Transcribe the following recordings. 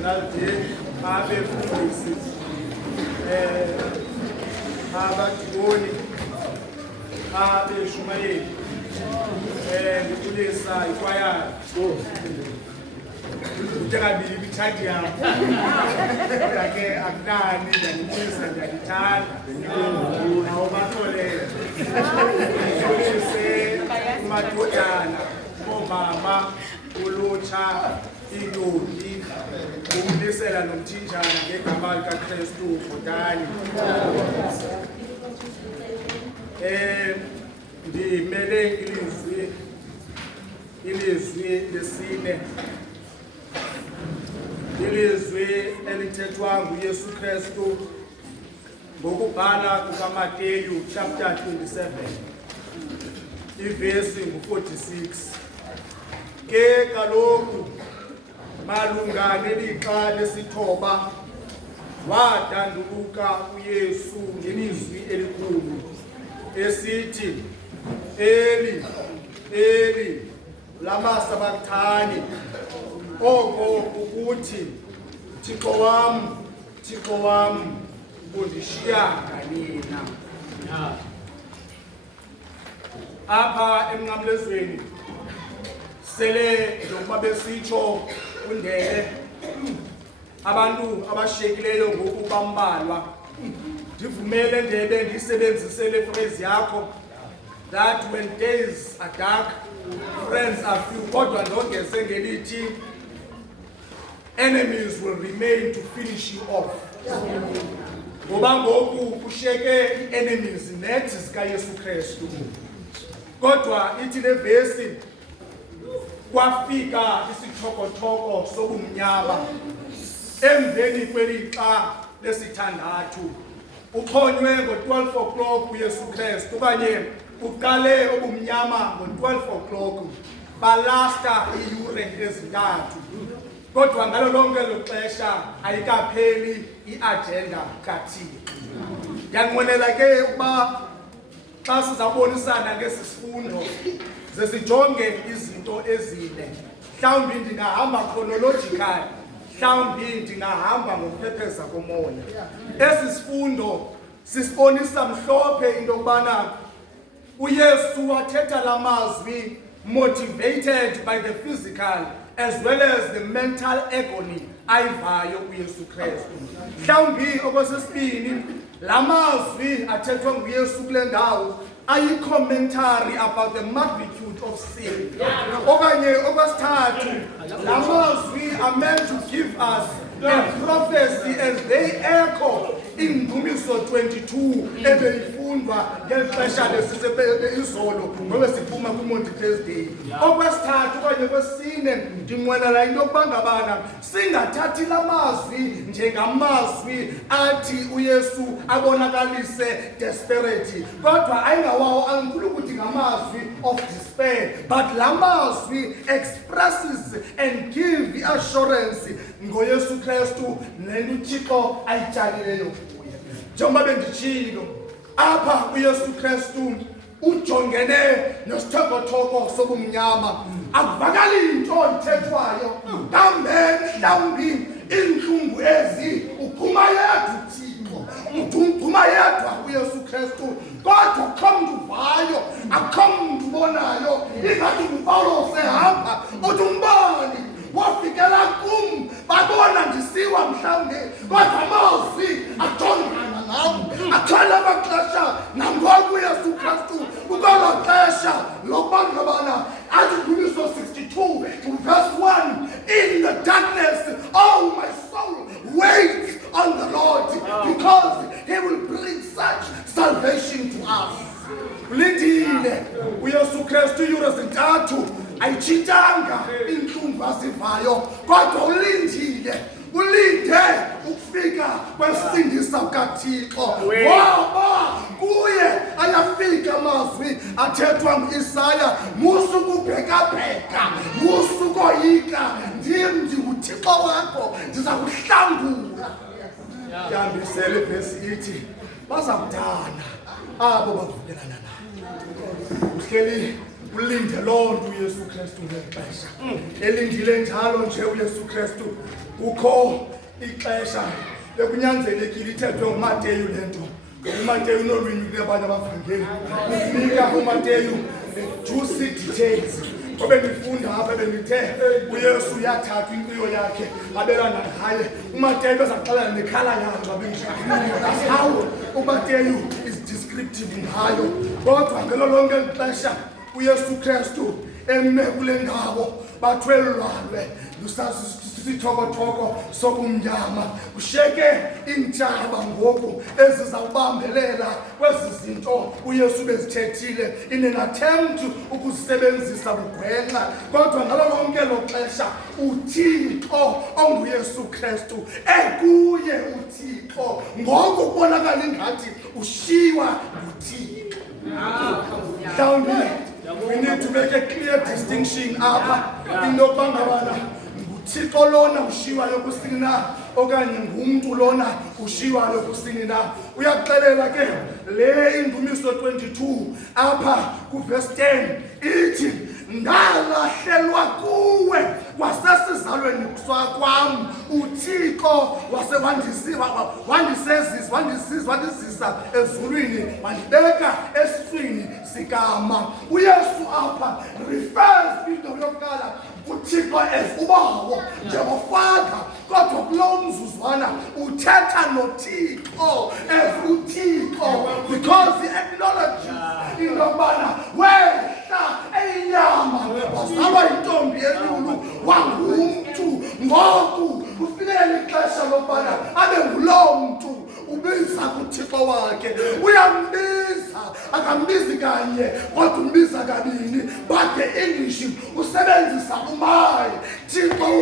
National Day abefundisi abadiboni abeshumayeli ngikulisa ikwayara njengabili bithandi yami kodwa ke akunani ndiyanimisa ndiyalithanda nawo batholele ngikulise umadodana omama ulutsha intombi umlisela nomthinjana ngegama likaKristu Bhotani. Ndimele ilizwi lesine, ilizwi elithethwa nguYesu Kristu ngokubhala kukaMateyu chapter 27 ivesi ngu-46. Ke kaloku malunga nelixa lesithoba wadanduluka uYesu ngelizwi elikhulu esithi, Eli, Eli, lama sabachthani, oko ukuthi, Thixo wam, undishiyanga nina. Apha emnqamlezweni sele njengoba besitsho undele abantu abashiyekileyo ngoku bambalwa. Ndivumele ndebe ndisebenzise le phrase yakho that when days are dark, friends are few. Kodwa ndongeze ngelithi, enemies will remain to finish you off. Ngoba ngoku kushiyeke enemies nethi zikaYesu Kristu. Kodwa ithi le vesi, kwafika isithokothoko sobumnyama emveni kwelixa lesithandathu. Uxhonywe ngo-12 o'clock uYesu Kristu, okanye uqale obumnyama ngo-12 o'clock, balasta iiyure ezintathu. Kodwa ngalo lonke lo xesha ayikapheli iagenda kaThixo. Ndiyanqwenela ke ukuba xa sizabonisana ngesi sifundo ze sijonge izinto ezine. Mhlawumbi ndingahamba chronological, mhlawumbi ndingahamba ngokuphepheza komoya. Esi sifundo sisibonisa mhlophe into yokubana uYesu wathetha la mazwi motivated by the physical as well as the mental agony ayivayo uYesu Kristu. Mhlawumbi okwesibini la mazwi athethwa nguYesu kule ndawo ayi-commentary about the magnitude of sin. Okanye okwesithathu la mazwi are meant to give us a prophecy as they echo iNdumiso 22 ebeyifundwa ngeli xesha izolo ngoba siphuma kuMonty Thursday. Okwesithathu okanye kwesine ndinqwenela into yokuba ngabana singathathi la mazwi njengamazwi athi uYesu abonakalise desperate, kodwa ayingawawo angifuni ukuthi ngamazwi of despair, but la mazwi expresses and give the assurance ngoYesu Kristu nento uThixo ayitshalileyo kuye. Njengoba benditshilo apha uYesu Kristu ujongene nesithokothoko sobumnyama. Akuvakali into ithethwayo, kambe mhlawumbi iintlungu ezi uphuma yedwa uThixo, uphuma yedwa uYesu Kristu, kodwa akukho mntu uvayo, akukho mntu ubonayo. Ingathi nguPawulos ehamba uthi umboni wafikela kum, babona ndisiwa mhlawumbi, kodwa amazwi ajongana nam. Akhala amaxesha nangoku uYesu Kristu ukwelo xesha lokuba ngabana athi kuNdumiso 62 verse 1, in the darkness, oh my soul, wait on the Lord, because he will bring such salvation to us. Ulindile uYesu Kristu iiyure zintathu, ayitshintanga iintlungu azivayo, kodwa ulinde ukufika kwesindisa kukaThixo. Ngoba kuye ayafika amazwi athethwa nguIsaya, musukubhekabheka, musukoyika, ndim ndinguThixo wakho, ndiza kuhlangula. Yambisele ivesi ithi, baza kudana abo bavukelana naye. Uhleli ulinde loo nto uYesu Kristu ngexesha. Elindile njalo nje uYesu Kristu kukho ixesha bekunyanzelekile ithethwe nguMateyu le nto. uMateyu nolwimi kunabanye abavangeli unika uMateyu juicy details. Ngoba ngifunda apha bengithe uYesu uyathatha impilo yakhe abelana ngaye. uMateyu bezaxelela nekhala yakhe babengishaya. That's how uMateyu is descriptive ngayo. Kodwa ngelo lonke ixesha uYesu Kristu eme kule ndawo bathwelelwe sisithoko sokumnyama kusheke intshaba ngoku ezizawubambelela kwezi zinto uYesu bezithethile in an attempt ukuzisebenzisa bugwenxa. Kodwa ngalo lonke lo xesha uThixo onguYesu Kristu ekuye uThixo ngoku kubonakala ingathi ushiywa nguThixo. We need to make a clear distinction apha into bangabana nguThixo lona ushiywayo kusini na okanye ngumntu lona ushiywayo kusini na. Uyaxelela ke le Indumiso 22 apha kuverse 10 ithi ndalahlelwa kuwe kwasesizalweni kwam uThixo wandisisa ezulwini wandibeka esiswini sikama. uYesu apha refers into yokuqala uThixo as ubawo njengofadha. Kodwa kulo mzuzwana uthetha noThixo as uThixo because he acknowledges into yokubana wehla eyinyama wazalwa yintombi enkulu wangumntu. Ngoku ufikele ixesha lokubana abe ngulo mntu ubiza kuThixo wakhe. Uyambiza akambizi kanye kodwa umbiza kabini. But the English usebenzisa umayi. Thixo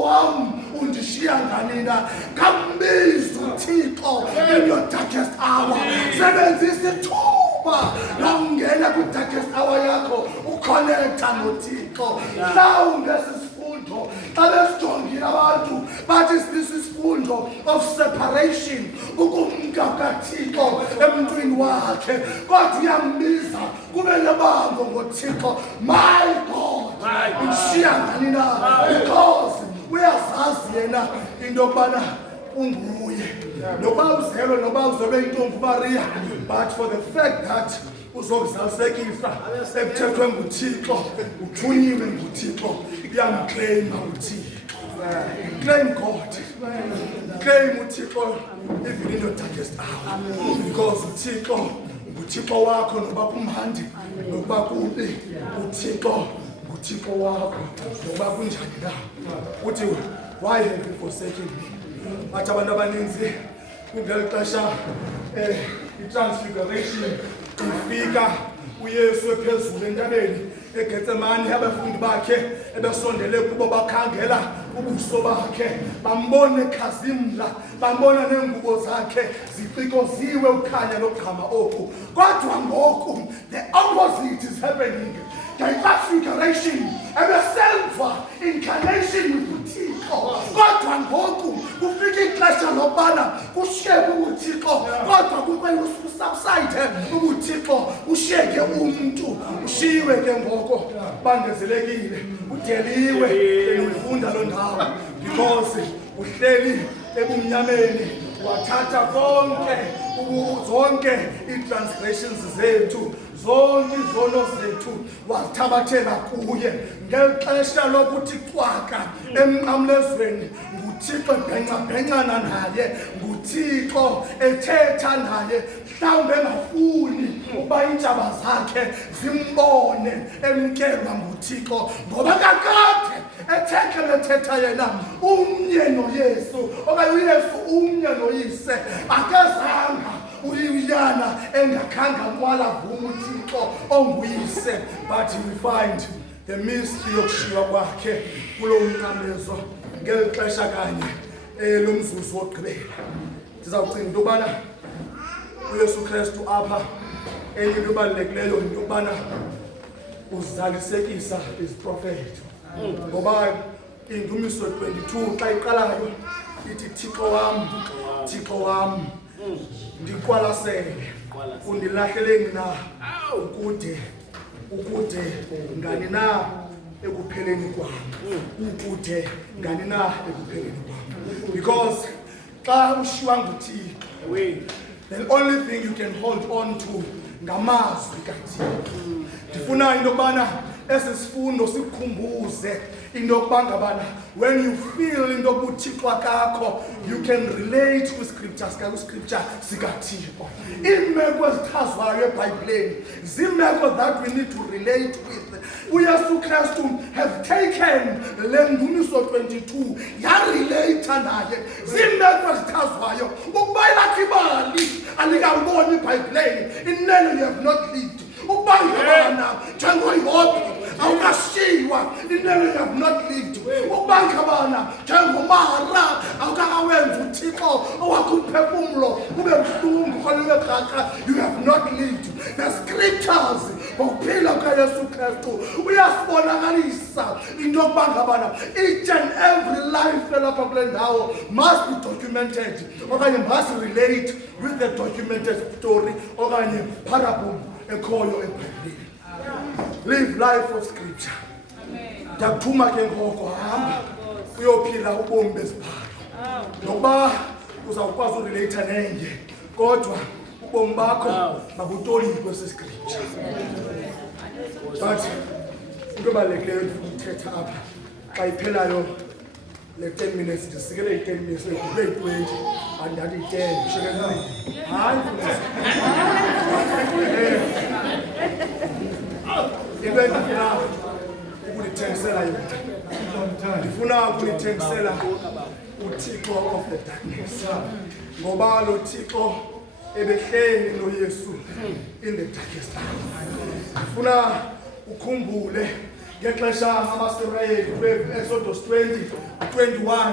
wam undishiya ngani na. Kambiza uThixo in your darkest hour. Sebenzisa ithuba longena kwi-darkest hour yakho uconnecta noThixo. Mhlawumbe sisifundo xa besijongile abantu bathi sisifundo of separation ukumka kaThixo emntwini wakhe. Kodwa uyambiza kube nebango ngoThixo. My God unshiya ngani na because uyazazi yena into yokubana unguye. Noba uzelwe noba uzelwe intombi uMaria, but for the fact that uzokuzalisekisa ekuthethwe nguThixo uthunyiwe nguThixo uyamclaima uThixo. Claim God. Claim uThixo even in your darkest hour. Because uThixo wakho noba kumandi noba kubi uThixo wakho noba kunjani na. Uthi why have you forsaken me? Bathi abantu abaninzi kungeli xesha i-transfiguration ifika uYesu ephezulu entabeni eGetsemane abafundi bakhe ebesondele kubo bakhangela ubuso bakhe bambone ekhazimla bambona nengubo zakhe zixikoziwe ukhanya lokugqama oku. Kodwa ngoku the opposite is happening. The transfiguration ebesenziwa incarnation uThixo. Kodwa ngoku kufika ixesha lokubana kushiyeke uThixo. Kodwa kusubside uThixo ushiyeke umuntu ushiwe ke ngoko bangezelekile udeliwe efunda lo ndawo because uhleli ebumnyameni wathatha zonke i-transgressions zethu zonke izono zethu wathabathela kuye. Ngexesha lokuthi cwaka emnqamlezweni nguThixo ebhenca-bhencana naye, nguThixo ethetha naye, mhlawumbe engafuni uba iintshaba zakhe zimbone emkelwa nguThixo ngoba kakade ethetha yena umnye noYesu okanye uYesu umnye noyise akezanga uyiyana engakhanga kwalavume uThixo onguyise. But we find the mystery yokushiywa kwakhe kulo mnqamlezo ngeli xesha kanye lo mzuzu wokugqibela. Ndizawucinga into yobana uYesu Kristu apha enye into ebalulekileyo into yokubana uzalisekisa is prophet. Ngoba Indumiso 22 xa iqalayo ithi Thixo wam ndiqwalasele undilahlele na ukude ukude ngani na ekupheleni kwami, ukude ngani na ekupheleni kwami. Because xa ushiywa nguThixo, the only thing you can hold on to ngamazwi kaThixo. Ndifuna into yokubana esi sifundo sikukhumbuze into yokuba ngabana when you feel into yokuthixo kakho, you can relate kwi-scriptures kwi-scripture sikaThixo. Iimeko ezichazwayo eBhayibhileni ziimeko that we need to relate with. uYesu Kristu have taken le Ndumiso 22 yarelate naye ziimeko ezichazwayo ukuba ilakhi bali alikamboni eBhayibhileni inene you have not lived. Ukuba ngabana njengoYobi awukashiywa inene you have not lived. Ukuba ngabana njengoMara awukawenza uThixo owakho umphefumulo kube buhlungu kholwe ekhaka, you have not lived. The scriptures ngokuphila kukaYesu Kristu uyasibonakalisa into yokuba ngabana each and every life elapha kule ndawo must be documented okanye must relate with the documented story okanye parable ekhoyo eBhayibhileni. Live life of scripture. Ndiyakuthuma ke ngoko hamba uyophila ubomi bezibhalo. Nokuba uzawukwazi urelate nenye kodwa ubomi bakho mabutolikwe sescripture. But into ebalulekileyo ndikuthetha apha xa iphelayo le 10 minutes ndisikele i-10 minutes kube yi-20 andathi i-10 kushekelayo hayi into endifuna ukunithengisela yona, ndifuna ukunithengisela uThixo of the darkness, ngoba lo Thixo ebehleli noYesu in the darkest hour. Ndifuna ukhumbule ngexesha amaSirayeli kwi-Exodus 20:21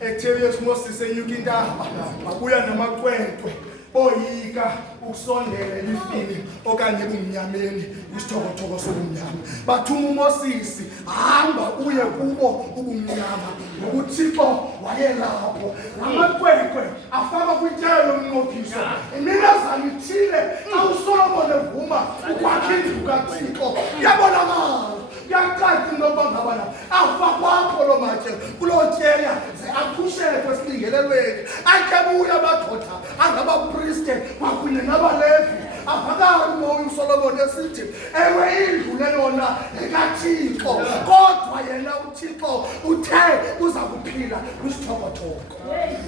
ethe uYesu Moses enyuka intaba wabuya namakhwenkwe boyika ukusondela elifini okanye ebumnyameni kwisithokotho sobumnyama. Bathuma uMoses hamba uye kubo ubumnyama ngokuThixo wayelapho. Amakhwenkwe afaka kwityayo lomnqophiso iminazana ithile xa uSolomon evuma ukwakha indlu kaThixo yabonakala. Kuyacaca into yokuba ngabana afakwapho loo matye kuloo tyeya ze akhushele kwesilingelelweni akebuya amadoda angabapriste kwakunye nabalevi avakala umoya uSolomon esithi ewe indlu leyona ekaThixo kodwa yena uThixo uthe uza kuphila kwisithokothoko.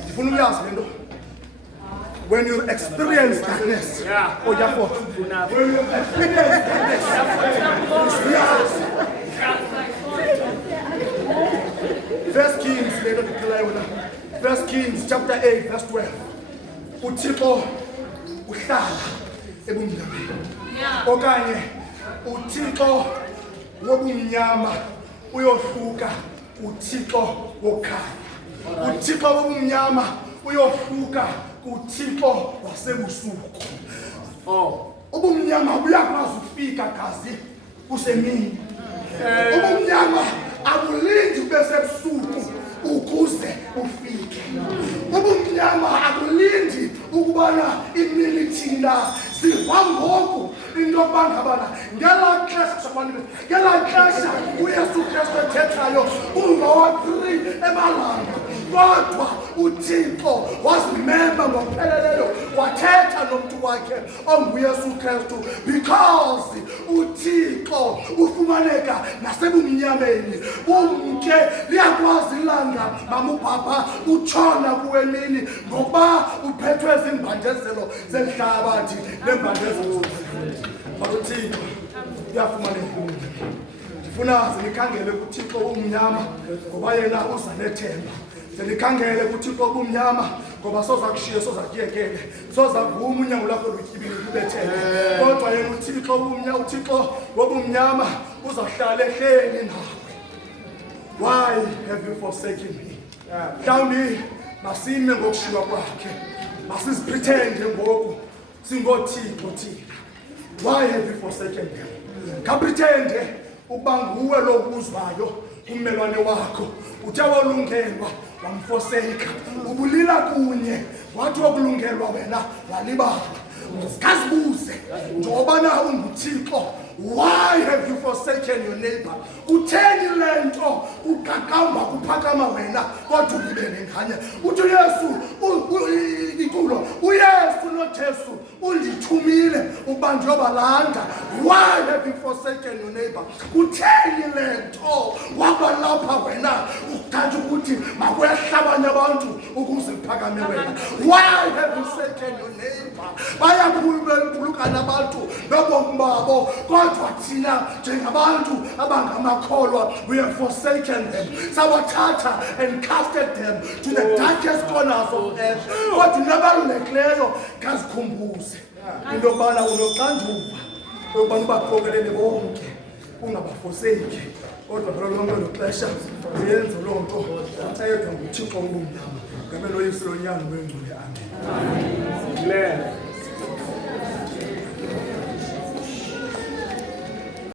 Ndifuna uyazi le nto. When you experience darkness, when you experience darkness, First Kings chapter 8 verse 12. uThixo uhlala ebumnyameni. Okanye uThixo wobumnyama uyohluka uThixo wokhanya. uThixo wobumnyama uyohluka uThixo wasebusuku. Ubumnyama buyakwazi ufika kazi kusemini. Ubumnyama abulindi besebusuku ukuze ufike. Ubumnyama abulindi ukubana imini thina sihamboku into yokuba ngabana ngelaa xesha uYesu Kristu ethethayo ungawa-3 emalanga kodwa uThixo wazimema ngokupheleleyo wathetha nomntu wakhe onguYesu Kristu because uThixo ufumaneka nasebumnyameni. Umke liyakwazi ilanga mamubhabha utshona kuwemini ngokuba uphethwe ziimbandezelo zelihlabathi neembandezelo uThixo uyafumaneka. Ndifuna zinikhangele kuThixo umnyama ngoba yena uza nethemba. Zinikhangele kuThixo ubumnyama ngoba soza kushiye soza kuyekele soza vuma unyango lakho lutyibile kubethele. Kodwa yena uThixo wobumnyama uzahlala ehleli nawe. Why have you forsaken me? Mhlawumbi masime ngokushiywa kwakhe, masizipretende ngoku singoThixo thina. Why have you forsaken me? Kapretende ukuba nguwe lo uzwayo ummelwane wakho uthe walungelwa wamfoseka ubulila kunye wathi wokulungelwa wena walibala. Ngasibuze njengoba na unguThixo Why have you forsaken your neighbor? Utheni le nto uqaqamba kuphakama wena kodwa ulibe nengane. Uthi uYesu ikulo uYesu noJesu undithumile ukuba ndiyobalanda. Why have you forsaken your neighbor? Utheni le nto wabalapha wena uthanda ukuthi makwehlabanye abantu ukuze kuphakame wena. Why have you forsaken your neighbor? Bayaphulukana abantu nobomi babo kodwa thina njengabantu abangamakholwa we have forsaken them. Sabathatha and casted them to the darkest corners of earth. Kodwa nabalulekileyo kazikhumbuze into yobana unoxanduva yokubana ubaqokelele bonke ungabafoseki kodwa ngalo lonke loxesha uyenze loo nto uncedwa nguThixo ongumnyama. Ngamelo Yesu lonyana wengcwele. Amen.